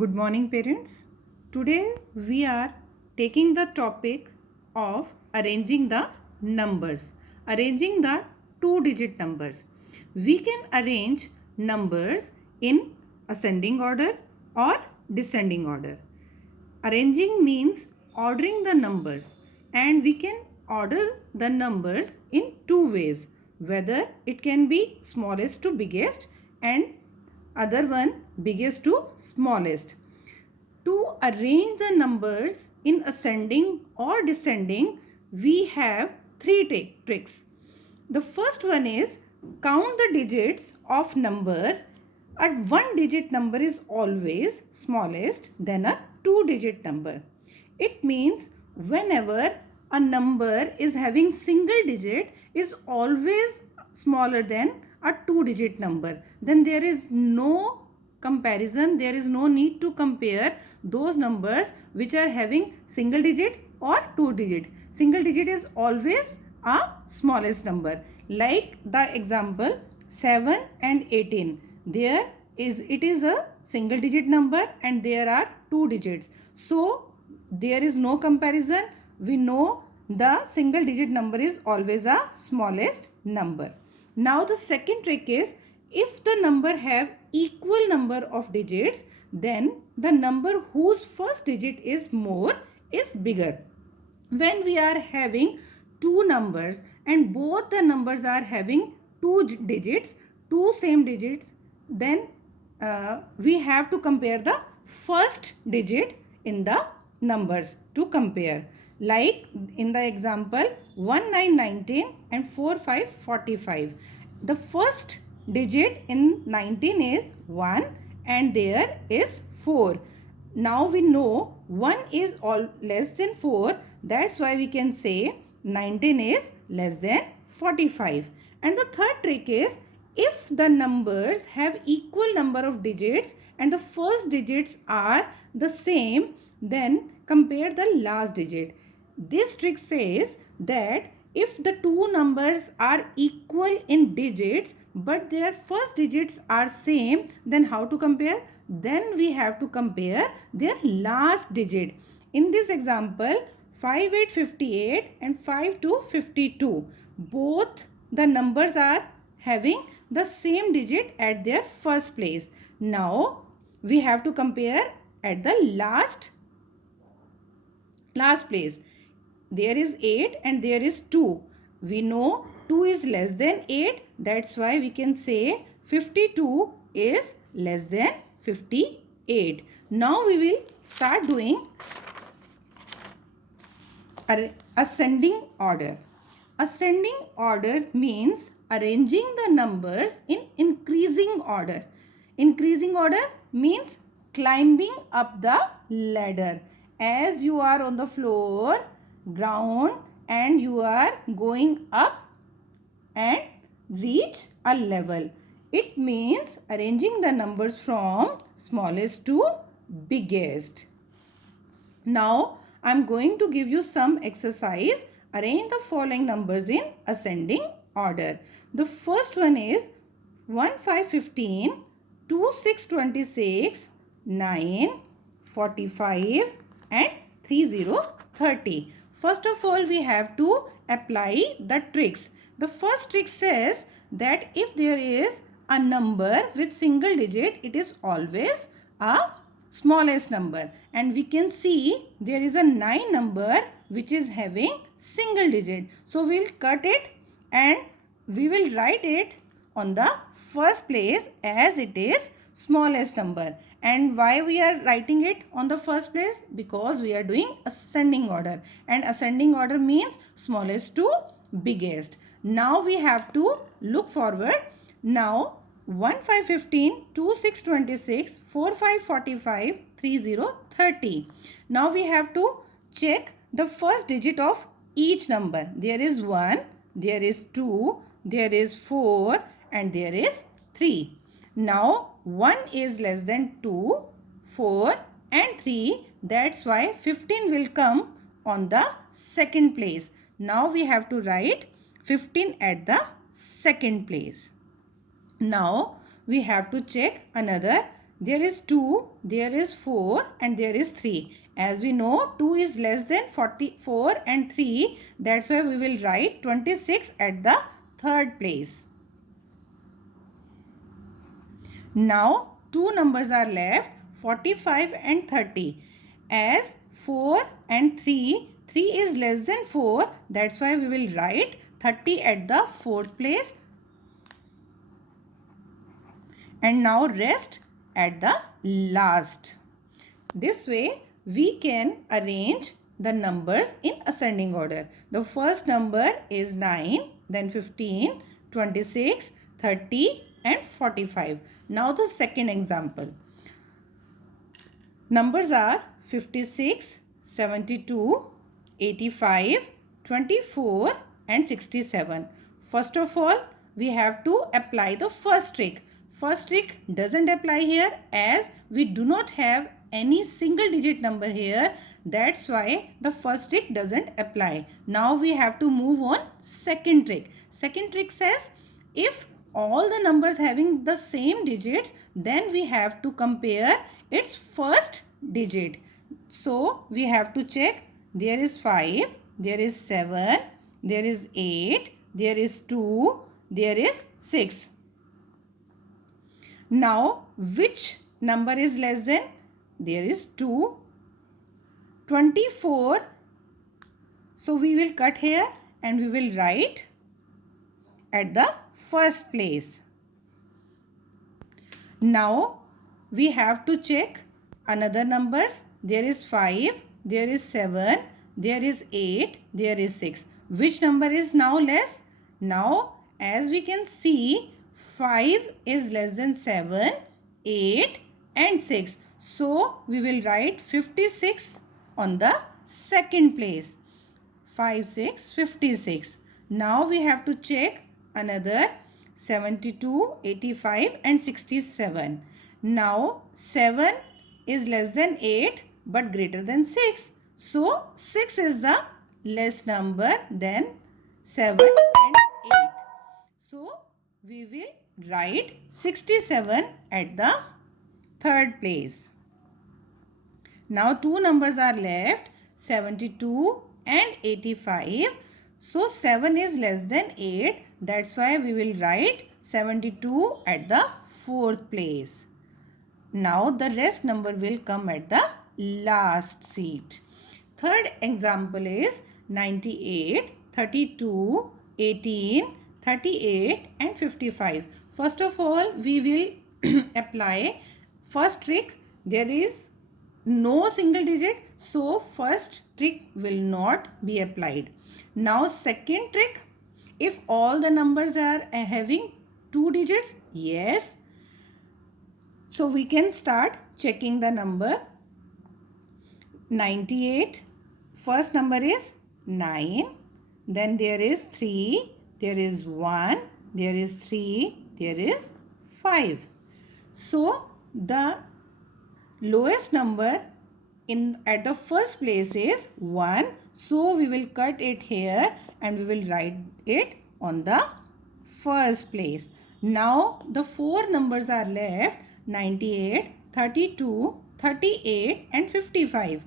Good morning, parents. Today we are taking the topic of arranging the numbers, arranging the two-digit numbers. We can arrange numbers in ascending order or descending order. Arranging means ordering the numbers, and we can order the numbers in two ways, whether it can be smallest to biggest and other one biggest to smallest. To arrange the numbers in ascending or descending, we have three tricks. The first one is count the digits of numbers. At one digit number is always smallest than a two digit number. It means whenever a number is having single digit is always smaller than a two digit number. Then there is no comparison, there is no need to compare those numbers which are having single digit or two digit. Single digit is always a smallest number, like the example 7 and 18. There is, it is a single digit number and there are two digits, so there is no comparison. We know the single digit number is always a smallest number. Now the second trick is, if the number have equal number of digits, then the number whose first digit is more is bigger. When we are having two numbers and both the numbers are having two digits, two same digits, then we have to compare the first digit in the numbers to compare. Like in the example 1919 and 4545. The first digit in 19 is 1 and there is 4. Now we know 1 is all less than 4. That's why we can say 19 is less than 45. And the third trick is, if the numbers have equal number of digits and the first digits are the same, then compare the last digit. This trick says that if the two numbers are equal in digits but their first digits are same, then how to compare? Then we have to compare their last digit. In this example, 5858 and 5252, both the numbers are having the same digit at their first place. Now we have to compare at the last place. There is 8 and there is 2. We know 2 is less than 8. That's why we can say 52 is less than 58. Now we will start doing ascending order. Ascending order means arranging the numbers in increasing order. Increasing order means climbing up the ladder. As you are on the floor, ground, and you are going up and reach a level. It means arranging the numbers from smallest to biggest. Now I am going to give you some exercise. Arrange the following numbers in ascending order. The first one is 1515, 2626, 9, 45 and 3030. First of all, we have to apply the tricks. The first trick says that if there is a number with single digit, it is always a smallest number, and we can see there is a 9 number which is having single digit. So we'll cut it and we will write it on the first place as it is smallest number. And why we are writing it on the first place? Because we are doing ascending order, and ascending order means smallest to biggest. Now we have to look forward. Now 1515, 2626, 4545, 3030. Now we have to check the first digit of each number. There is 1, there is 2, there is 4 and there is 3. Now 1 is less than 2, 4 and 3. That's why 15 will come on the second place. Now we have to write 15 at the second place. Now we have to check another There is 2, there is 4 and there is 3. As we know 2 is less than 44 and 3. That's why we will write 26 at the third place. Now 2 numbers are left, 45 and 30. As 4 and 3 is less than 4. That's why we will write 30 at the fourth place. And now rest at the last. This way we can arrange the numbers in ascending order. The first number is 9, then 15, 26, 30 and 45. Now the second example. Numbers are 56, 72, 85, 24 and 67. First of all, we have to apply the first trick. First trick doesn't apply here as we do not have any single digit number here. That's why the first trick doesn't apply. Now we have to move on second trick. Second trick says if all the numbers having the same digits, then we have to compare its first digit. So we have to check. There is 5, there is 7, there is 8, there is 2, there is 6. Now which number is less than? There is 2. 24. So we will cut here and we will write at the first place. Now we have to check another numbers. There is 5, there is 7, there is 8, there is 6. Which number is now less? Now as we can see, 5 is less than 7, 8 and 6. So we will write 56 on the second place. 5, 6, 56. Now we have to check another 72, 85 and 67. Now 7 is less than 8 but greater than 6. So 6 is the less number than 7 and 8. So we will write 67 at the third place. Now two numbers are left, 72 and 85. So 7 is less than 8. That's why we will write 72 at the fourth place. Now the rest number will come at the last seat. Third example is 98, 32, 18, 38 and 55. First of all, we will apply first trick. There is no single digit, so first trick will not be applied. Now second trick, if all the numbers are having 2 digits, yes. So we can start checking the number. 98, first number is 9, then there is 3, there is 1, there is 3, there is 5. So the lowest number at the first place is 1. So we will cut it here and we will write it on the first place. Now the 4 numbers are left, 98, 32, 38 and 55.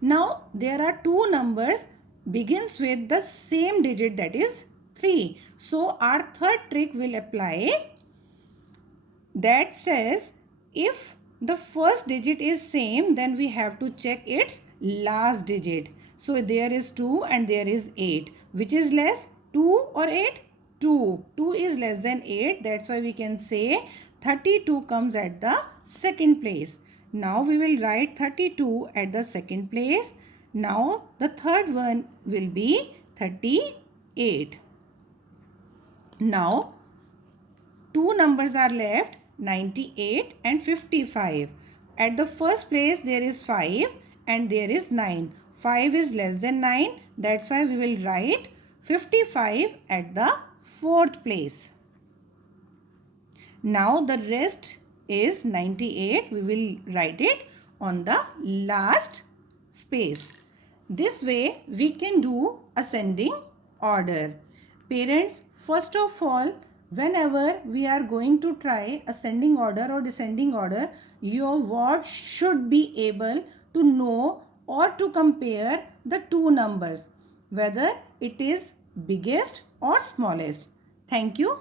Now there are 2 numbers begins with the same digit, that is 3. So our third trick will apply. That says if the first digit is same, then we have to check its last digit. So there is 2 and there is 8. Which is less, 2 or 8? 2. 2 is less than 8. That's why we can say 32 comes at the second place. Now we will write 32 at the second place. Now the third one will be 38. Now 2 numbers are left, 98 and 55. At the first place there is 5 and there is 9. 5 is less than 9. That's why we will write 55 at the fourth place. Now the rest is 98. We will write it on the last space. This way we can do ascending order. Parents, first of all, Whenever we are going to try ascending order or descending order, your word should be able to know or to compare the two numbers, whether it is biggest or smallest. Thank you.